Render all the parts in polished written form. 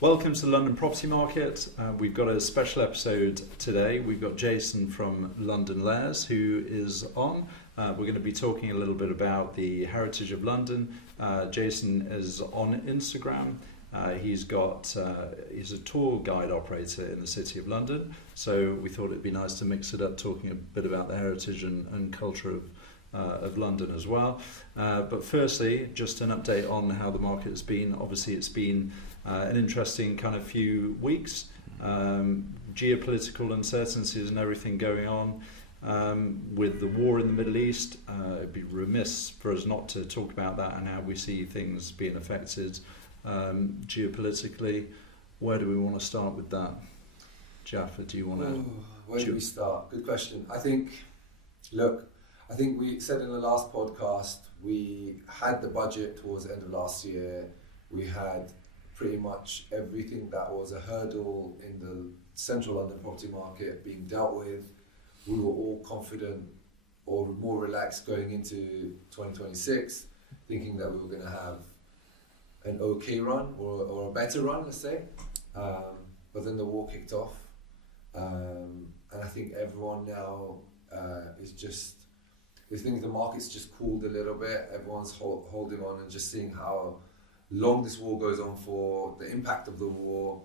Welcome to the London Property Market. We've got a special episode today. We've got Jason from London Layers who is on. We're going to be talking a little bit about the heritage of London. Jason is on Instagram. He's a tour guide operator in the City of London. So we thought it'd be nice to mix it up, talking a bit about the heritage and culture of London as well. But firstly, just an update on how the market has been. Obviously, it's been an interesting kind of few weeks. Geopolitical uncertainties and everything going on with the war in the Middle East. It'd be remiss for us not to talk about that and how we see things being affected geopolitically. Where do we want to start with that? Jaffar, do you want to... Where do we start? Good question. I think we said in the last podcast, we had the budget towards the end of last year. We had pretty much everything that was a hurdle in the central London property market being dealt with. We were all confident or more relaxed going into 2026, thinking that we were going to have an okay run or a better run, let's say. But then the war kicked off. And I think everyone now the market's just cooled a little bit. Everyone's holding on and just seeing how long this war goes on for, the impact of the war,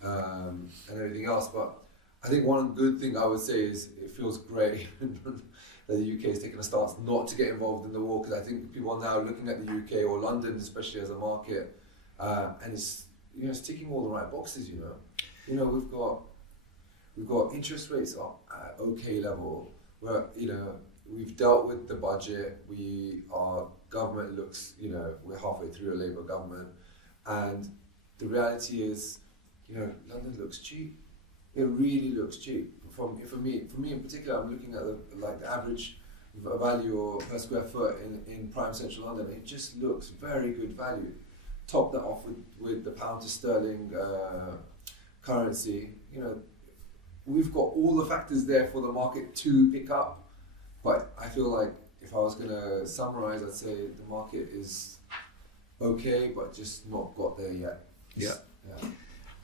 and everything else. But I think one good thing I would say is it feels great that the UK is taking a stance not to get involved in the war, because I think people are now looking at the UK or London especially as a market, and it's ticking all the right boxes. We've got interest rates at okay level. We've dealt with the budget. Our government looks, we're halfway through a Labour government, and the reality is, London looks cheap. It really looks cheap. For me in particular, I'm looking at the average value or per square foot in prime central London. It just looks very good value. Top that off with the pound to sterling currency. We've got all the factors there for the market to pick up. But I feel like if I was going to summarize, I'd say the market is okay, but just not got there yet. Yeah.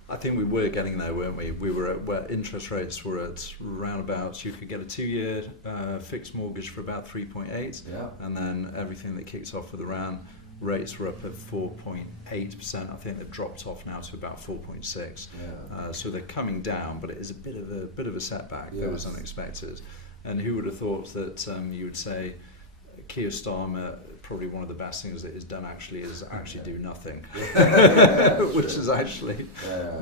I think we were getting there, weren't we? We were at where interest rates were at roundabouts. You could get a 2-year fixed mortgage for about 3.8, and then everything that kicked off with Iran, rates were up at 4.8%. I think they've dropped off now to about 4.6. So they're coming down, but it is a bit of a setback. Yes. That was unexpected. And who would have thought that you would say Keir Starmer, probably one of the best things that he's done is do nothing, which is actually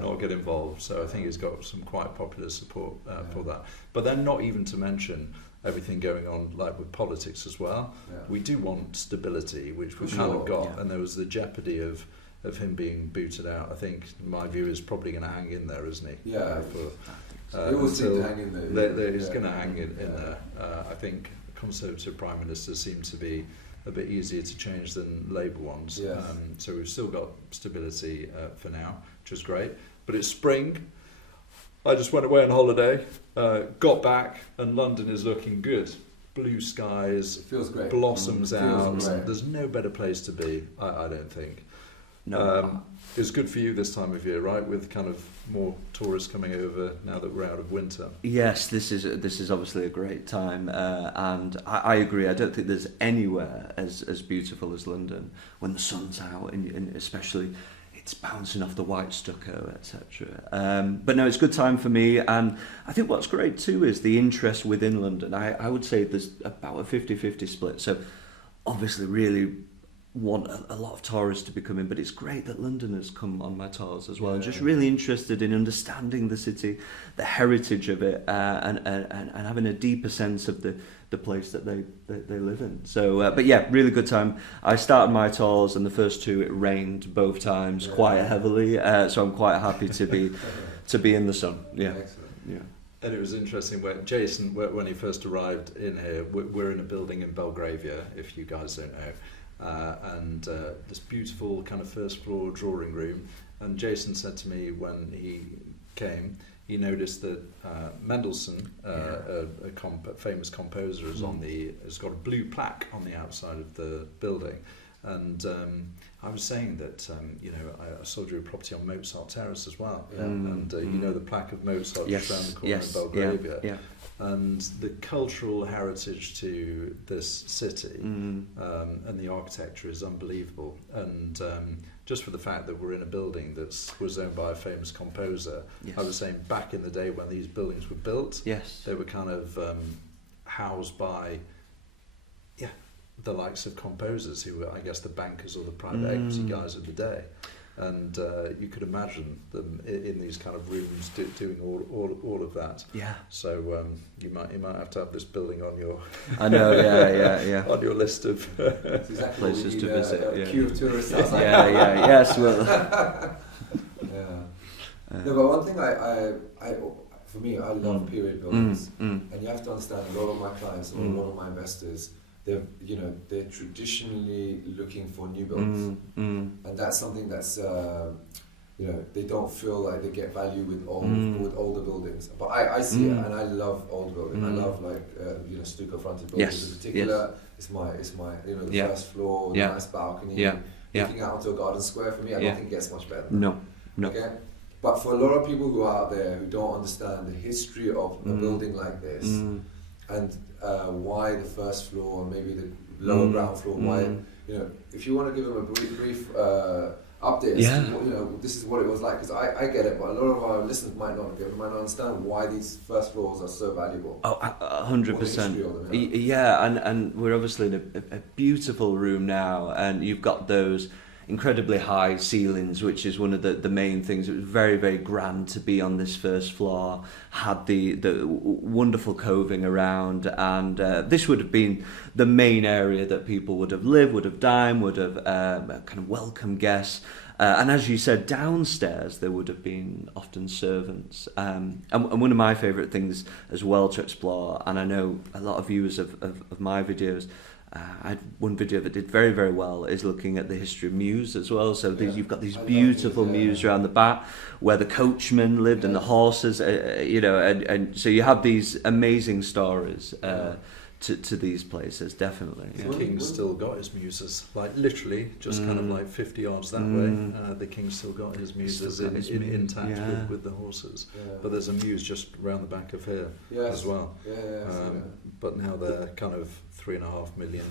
not get involved. So I think he's got some quite popular support for that. But then not even to mention everything going on like with politics as well. We do want stability, which we've kind of got, and there was the jeopardy of him being booted out. I think my view is probably going to hang in there, isn't he? He always seems to hang in there. He's going to hang in there. I think Conservative Prime Ministers seem to be a bit easier to change than Labour ones. Yes. So we've still got stability for now, which is great. But it's spring. I just went away on holiday, got back, and London is looking good. Blue skies, it feels great. Blossoms out. There's no better place to be, I don't think. No. It's good for you this time of year, right? With kind of more tourists coming over now that we're out of winter. Yes, this is obviously a great time, and I agree. I don't think there's anywhere as beautiful as London when the sun's out, and especially it's bouncing off the white stucco, etc. But no, it's a good time for me, and I think what's great too is the interest within London. I would say there's about a 50-50 split. So obviously, really want a lot of tourists to be coming, but it's great that Londoners come on my tours as well. I'm just really interested in understanding the city, the heritage of it, and having a deeper sense of the place that they live in. So, but yeah, really good time. I started my tours, and the first two it rained both times quite heavily, so I'm quite happy to be in the sun. Yeah. Excellent. Yeah. And it was interesting when Jason, when he first arrived in here, we're in a building in Belgravia, if you guys don't know. And this beautiful kind of first floor drawing room, and Jason said to me when he came, he noticed that Mendelssohn, a famous composer, has got a blue plaque on the outside of the building, And I was saying that I sold you a property on Mozart Terrace as well, the plaque of Mozart just around the corner in Belgravia. Yeah. And the cultural heritage to this city and the architecture is unbelievable. And just for the fact that we're in a building that was owned by a famous composer, I was saying back in the day when these buildings were built, they were kind of housed by the likes of composers who were, I guess, the bankers or the private equity guys of the day. And you could imagine them in these kind of rooms doing all of that. Yeah. So you might have to have this building on your I know, yeah. on your list of exactly places to visit. A queue of tourists outside. Yes, well. No, but one thing for me, I love period buildings, and you have to understand a lot of my clients or a lot of my investors. They're traditionally looking for new builds, and that's something that's they don't feel like they get value with older buildings. But I see it, and I love old buildings. I love stucco fronted buildings in particular. It's my the first floor, the nice balcony, looking out onto a garden square. For me, I don't think it gets much better. No. Okay. But for a lot of people who are out there who don't understand the history of a building like this, and why the first floor, maybe the lower ground floor, why, if you want to give them a brief update, this is what it was like, because I get it, but a lot of our listeners might not understand why these first floors are so valuable. 100%. Yeah, and we're obviously in a beautiful room now, and you've got those incredibly high ceilings, which is one of the main things. It was very, very grand to be on this first floor, had the wonderful coving around, and this would have been the main area that people would have lived, would have dined, would have kind of welcomed guests. And as you said, downstairs there would have been often servants. And one of my favourite things as well to explore, and I know a lot of viewers of my videos, I had one video that did very, very well, is looking at the history of mews as well. So you've got these beautiful mews around the back where the coachmen lived and the horses, and so you have these amazing stories to these places, definitely. The King's still got his muses, like literally just kind of like 50 yards that way. The King's still got his muses intact with the horses. But there's a muse just around the back of here as well. But now they're kind of 3.5 million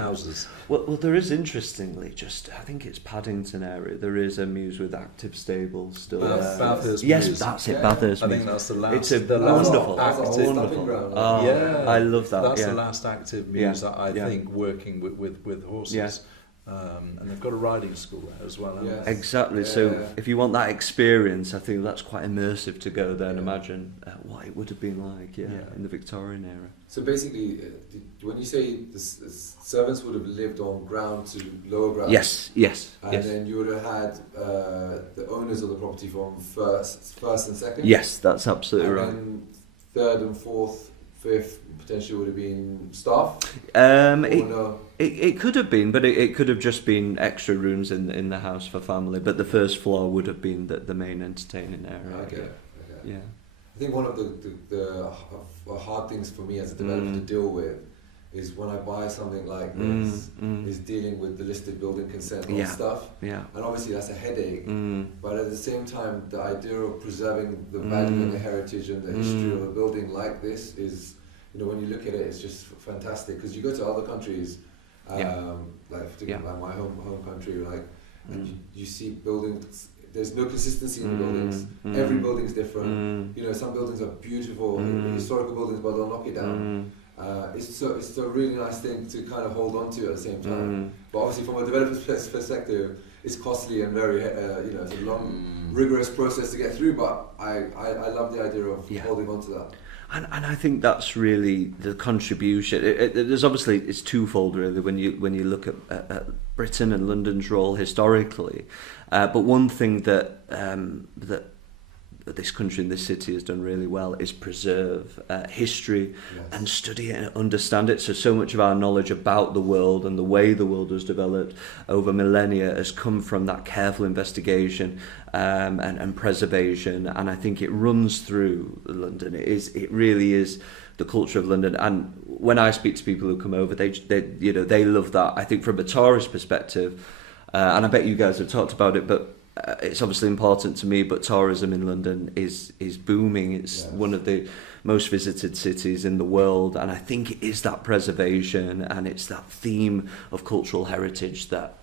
houses. Well, there is, interestingly, I think it's Paddington area, there is a muse with active stables still there. Bathurst Yes, Muse. That's it, Bathurst I Muse. think that's the last. It's a wonderful active. I love that. That's the last active muse that I think working with horses. Yeah. And they've got a riding school there as well. Exactly. So if you want that experience, I think that's quite immersive to go there and imagine what it would have been like in the Victorian era. So basically, when you say the servants would have lived on ground to lower ground, yes, and then you would have had the owners of the property from first and second. Yes, that's absolutely right. And then third and fourth, fifth potentially would have been staff. It could have been, but it could have just been extra rooms in the house for family. But the first floor would have been the main entertaining area. Okay. Yeah. I think one of the hard things for me as a developer to deal with is when I buy something like this, is dealing with the listed building consent and stuff. Yeah. And obviously that's a headache. But at the same time, the idea of preserving the value and the heritage and the history of a building like this is, when you look at it, it's just fantastic. Because you go to other countries, particularly like my home country, and you see buildings. There's no consistency in the buildings. Every building is different. Some buildings are beautiful, historical buildings, but they'll knock it down. It's a really nice thing to kind of hold on to at the same time. But obviously, from a developer's perspective, it's costly and very, it's a long, rigorous process to get through. But I love the idea of holding on to that. And I think that's really the contribution. There's obviously, it's twofold really when you look at Britain and London's role historically. But one thing that this country and this city has done really well is preserve history and study it and understand it. So much of our knowledge about the world and the way the world was developed over millennia has come from that careful investigation and preservation. And I think it runs through London. It really is the culture of London. And when I speak to people who come over, they love that. I think from a tourist perspective, and I bet you guys have talked about it, but it's obviously important to me, but tourism in London is booming. It's one of the most visited cities in the world, and I think it is that preservation and it's that theme of cultural heritage that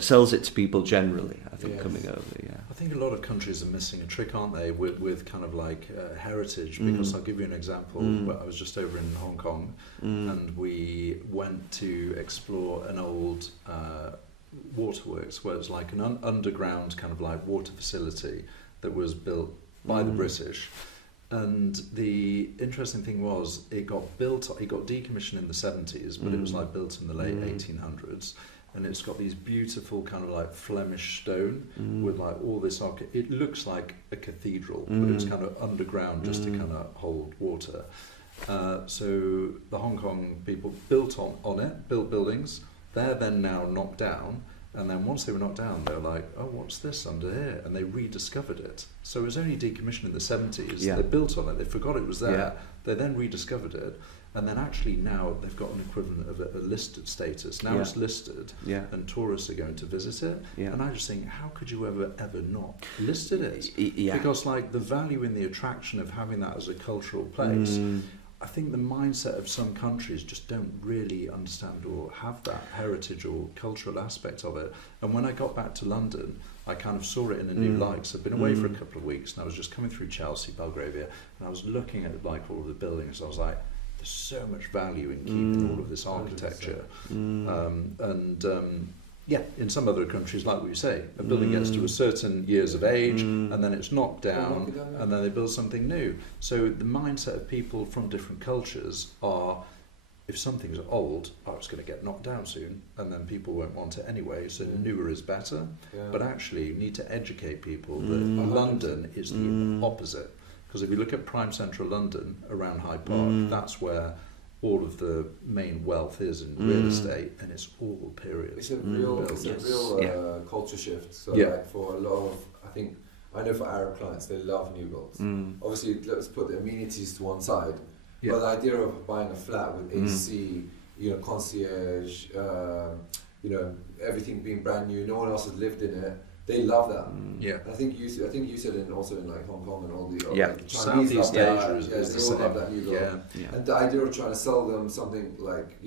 sells it to people generally, I think, coming over. I think a lot of countries are missing a trick, aren't they, with kind of like heritage, because I'll give you an example. I was just over in Hong Kong and we went to explore an old waterworks where it's like an underground kind of like water facility that was built by the British. And the interesting thing was it got decommissioned in the 70s, but it was like built in the late 1800s. And it's got these beautiful kind of like Flemish stone with like all this it looks like a cathedral, but it was kind of underground just to kind of hold water. So the Hong Kong people built on it, built buildings. They're then now knocked down, and then once they were knocked down, they were like, oh, what's this under here? And they rediscovered it. So it was only decommissioned in the 70s. They built on it, they forgot it was there. They then rediscovered it, and then actually now they've got an equivalent of a listed status. Now it's listed, and tourists are going to visit it. And I just think, how could you ever not listed it? Because like the value in the attraction of having that as a cultural place, I think the mindset of some countries just don't really understand or have that heritage or cultural aspect of it. And when I got back to London, I kind of saw it in a new light. So I've been away for a couple of weeks, and I was just coming through Chelsea, Belgravia, and I was looking at like all of the buildings. I was like, there's so much value in keeping all of this architecture. In some other countries, like what you say, a building gets to a certain years of age, and then it's knocked down, and then they build something new. So the mindset of people from different cultures are, if something's old, it's going to get knocked down soon, and then people won't want it anyway, so newer is better. But actually, you need to educate people that London is the opposite. Because if you look at prime central London, around Hyde Park, that's where all of the main wealth is in real estate, and it's all period. It's a real culture shift. So like for a lot of, I know for Arab clients, they love new builds. Obviously, let's put the amenities to one side. But the idea of buying a flat with AC, concierge, everything being brand new, no one else has lived in it. They love that. I think you said it also in like Hong Kong and all the like Chinese love that. They all love that new build. And the idea of trying to sell them something like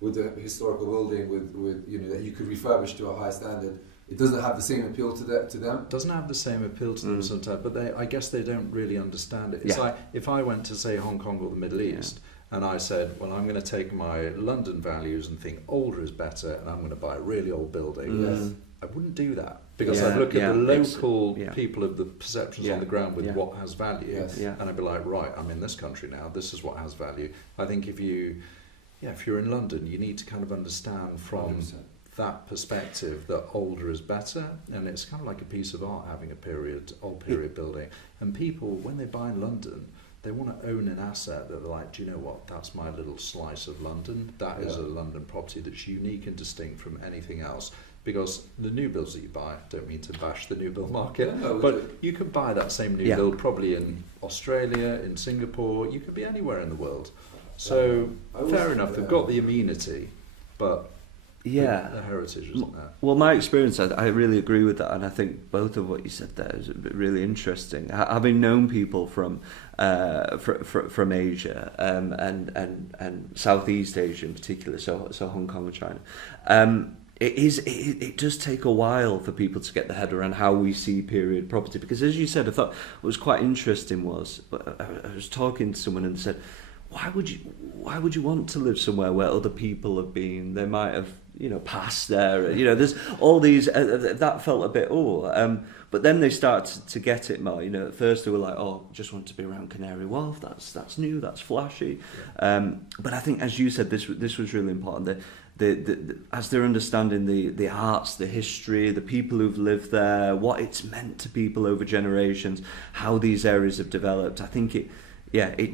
with a historical building with that you could refurbish to a high standard, it doesn't have the same appeal to them. It doesn't have the same appeal to them sometimes, but I guess they don't really understand it. It's like if I went to say Hong Kong or the Middle East. And I said, well, I'm going to take my London values and think older is better, and I'm going to buy a really old building. I wouldn't do that, because I'd look at the local people of the perceptions on the ground with what has value, and I'd be like, right, I'm in this country now, this is what has value. I think if you're in London, you need to kind of understand from 100%. That perspective that older is better, and it's kind of like a piece of art having old period building. And people, when they buy in London, they want to own an asset that they're like, do you know what, that's my little slice of London. That is a London property that's unique and distinct from anything else. Because the new builds that you buy, don't mean to bash the new build market, but you could buy that same new build probably in Australia, in Singapore, you could be anywhere in the world. So fair enough, they've got the amenity, but the heritage isn't there. Well, my experience, I really agree with that, and I think both of what you said there is really interesting. Having known people from Asia and Southeast Asia in particular, so Hong Kong and China, it does take a while for people to get their head around how we see period property, because as you said, I thought what was quite interesting was I was talking to someone and they said, why would you want to live somewhere where other people have been? They might have passed there. There's all these that felt a bit but then they started to get it more. At first they were like, just want to be around Canary Wharf. That's new. That's flashy. But I think, as you said, this was really important. as they're understanding the arts, the history, the people who've lived there, what it's meant to people over generations, how these areas have developed, I think it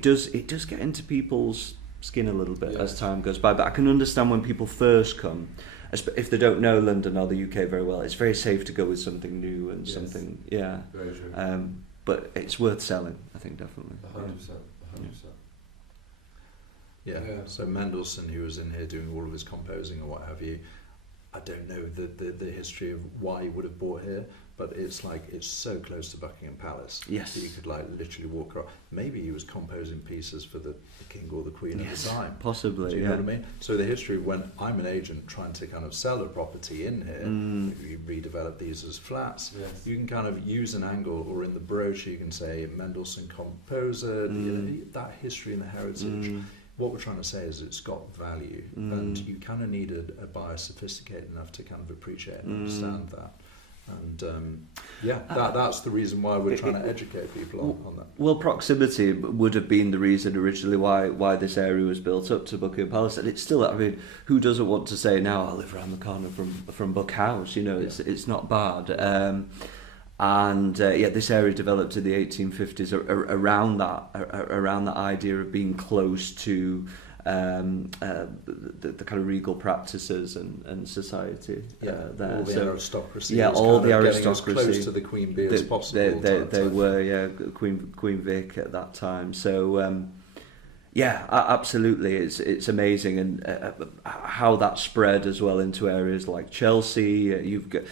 does get into people's skin a little bit as time goes by. But I can understand when people first come, if they don't know London or the UK very well, it's very safe to go with something new and something, Very true. But it's worth selling, I think, definitely. 100%. Yeah. So Mendelssohn, who was in here doing all of his composing or what have you, I don't know the history of why he would have bought here, but it's so close to Buckingham Palace. Yes. That you could literally walk around. Maybe he was composing pieces for the king or the queen at the time. Possibly. Do you know what I mean? So the history, when I'm an agent trying to kind of sell a property in here, you redevelop these as flats. Yes. You can kind of use an angle, or in the brochure you can say Mendelssohn composer. That history and the heritage. What we're trying to say is it's got value, and you kind of need a buyer sophisticated enough to kind of appreciate and understand that. And that's the reason why we're trying to educate people on that. Well, proximity would have been the reason originally why this area was built up to Buckingham Palace, and it's still. I mean, who doesn't want to say now I live around the corner from Buck House? You know, it's not bad. This area developed in the 1850s around that idea of being close to the kind of regal practices and society there. All the aristocracy. Yeah, all the Getting aristocracy. as close to the Queen Bee as possible. They were, Queen Vic at that time. So, absolutely, it's amazing, and how that spread as well into areas like Chelsea. You've got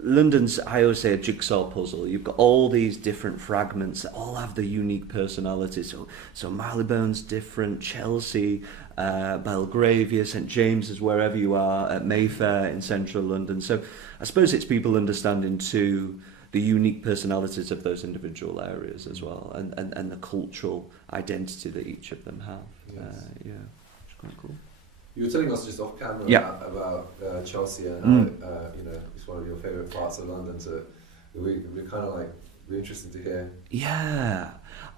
London's, I always say, a jigsaw puzzle. You've got all these different fragments that all have their unique personalities. So Marylebone's different, Chelsea, Belgravia, St James's, wherever you are, at Mayfair in central London. So I suppose it's people understanding too the unique personalities of those individual areas as well, and the cultural identity that each of them have. Yes. It's quite cool. You were telling us just off camera about Chelsea, and it's one of your favourite parts of London. So we're kind of we're interested to hear. Yeah,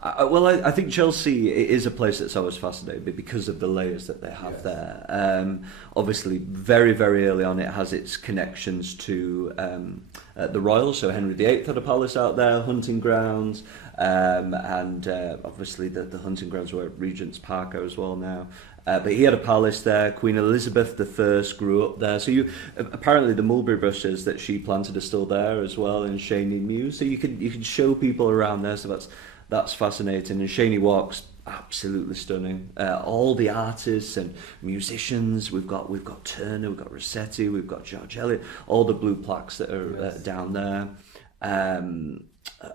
I think Chelsea is a place that's always fascinated me because of the layers that they have there. Obviously, very, very early on, it has its connections to the royals. So Henry VIII had a palace out there, hunting grounds, and obviously the hunting grounds were at Regent's Park as well now. But he had a palace there. Queen Elizabeth I grew up there. So apparently the mulberry bushes that she planted are still there as well in Shaney Mews. So you can show people around there. So that's fascinating. And Shaney Walk's absolutely stunning. All the artists and musicians. We've got Turner, we've got Rossetti, we've got George Eliot. All the blue plaques that are down there.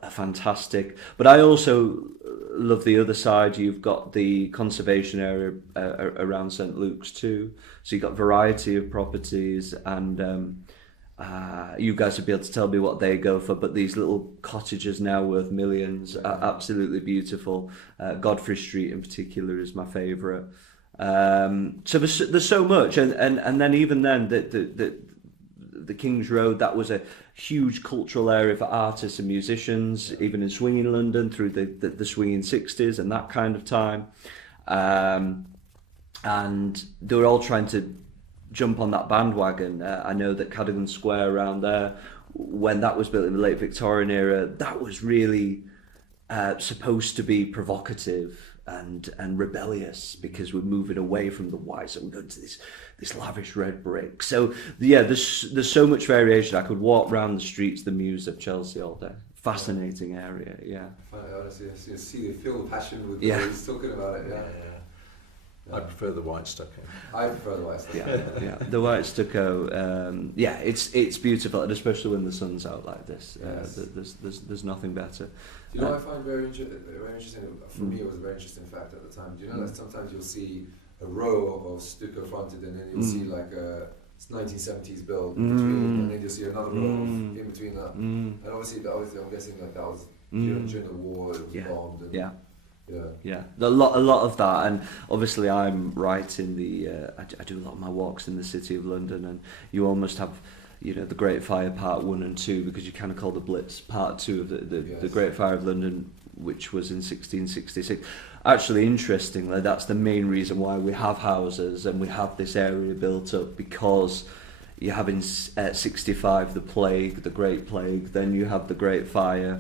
Are fantastic, but I also love the other side. You've got the conservation area around St Luke's too, so you've got variety of properties, and you guys will be able to tell me what they go for, but these little cottages now worth millions are absolutely beautiful. Godfrey Street in particular is my favourite. So there's so much, and then even then the King's Road, that was a huge cultural area for artists and musicians, even in swinging London through the swinging 60s and that kind of time. And they were all trying to jump on that bandwagon. I know that Cadogan Square around there, when that was built in the late Victorian era, that was really supposed to be provocative and rebellious, because we're moving away from the white, so we're going to this lavish red brick. So there's so much variation. I could walk around the streets, the Mews of Chelsea all day. Fascinating area, yeah. Honestly, feel the passion with he's talking about it. I prefer the white stucco. I prefer the white stucco. The white stucco. It's beautiful, and especially when the sun's out like this. There's nothing better. You know what I find very interesting? For me, it was a very interesting fact at the time. Do you know that sometimes you'll see a row of stucco fronted, and then you'll see it's 1970s build in between, and then you'll see another row in between that. And obviously, I'm guessing that was during the war, it was bombed. And, a lot of that, and obviously I'm right in the I do a lot of my walks in the City of London, and you almost have the Great Fire Part 1 and 2, because you kind of call the Blitz Part 2 of the Great Fire of London which was in 1666. Actually, interestingly, that's the main reason why we have houses and we have this area built up, because you have in 65 the plague, the Great Plague, then you have the Great Fire,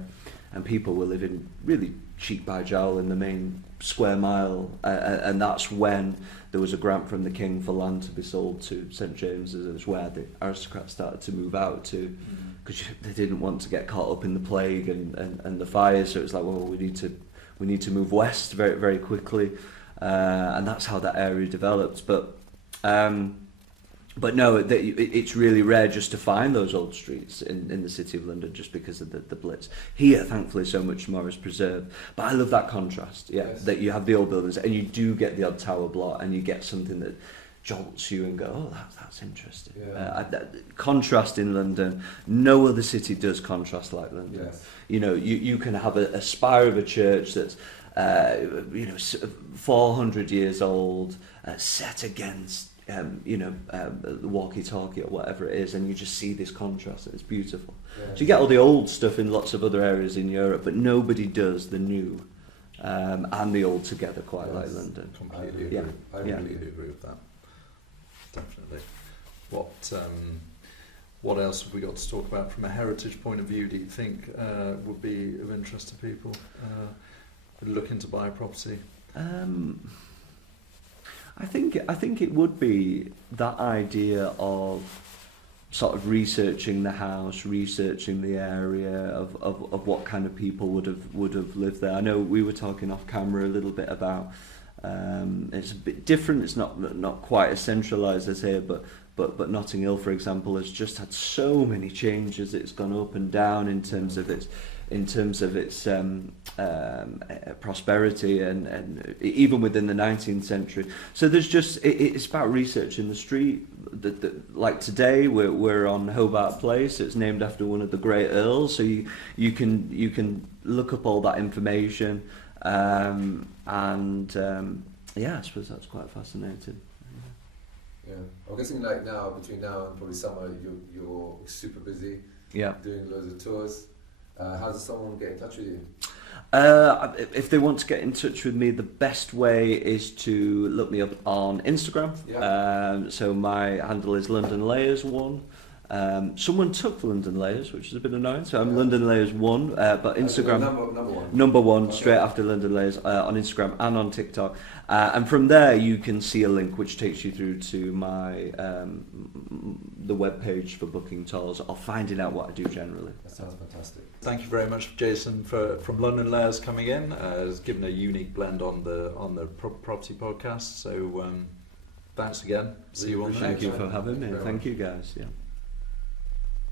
and people were living really cheek by jowl in the main square mile, and that's when there was a grant from the king for land to be sold to St James's. It's where the aristocrats started to move out to, because they didn't want to get caught up in the plague and the fires. So it was like, well, we need to move west very, very quickly, and that's how that area developed. But no, it's really rare just to find those old streets in the City of London, just because of the Blitz. Here, thankfully, so much more is preserved. But I love that contrast, yes. That you have the old buildings and you do get the odd tower block, and you get something that jolts you and go, oh, that's interesting. Yeah. Contrast in London, no other city does contrast like London. Yes. You know, you can have a spire of a church that's 400 years old, set against the walkie-talkie or whatever it is, and you just see this contrast, and it's beautiful. Yeah. So you get all the old stuff in lots of other areas in Europe, but nobody does the new and the old together quite like London. Completely agree. I completely agree with that. Definitely. What else have we got to talk about from a heritage point of view? Do you think would be of interest to people looking to buy a property? I think it would be that idea of sort of researching the house, researching the area of what kind of people would have lived there. I know we were talking off camera a little bit about it's a bit different. It's not quite as centralised as here, but Notting Hill, for example, has just had so many changes. It's gone up and down in terms of its prosperity and even within the 19th century. So there's just it's about researching the street. Like today we're on Hobart Place. It's named after one of the great earls. So you can look up all that information, I suppose that's quite fascinating. Yeah, I'm guessing like now, between now and probably summer, you're super busy. Yeah, doing loads of tours. How does someone get in touch with you? If they want to get in touch with me, the best way is to look me up on Instagram. Yeah. So my handle is London Layers 1. Someone took London Layers, which is a bit annoying. So I'm London Layers 1, but Instagram number one, okay. Straight after London Layers on Instagram and on TikTok. And from there you can see a link which takes you through to my the webpage for booking tours or finding out what I do generally. That sounds fantastic. Thank you very much, Jason, from London Layers coming in. It's given a unique blend on the property podcast. So thanks again. See you on the next. Thank you for having me. Thank you guys. Yeah.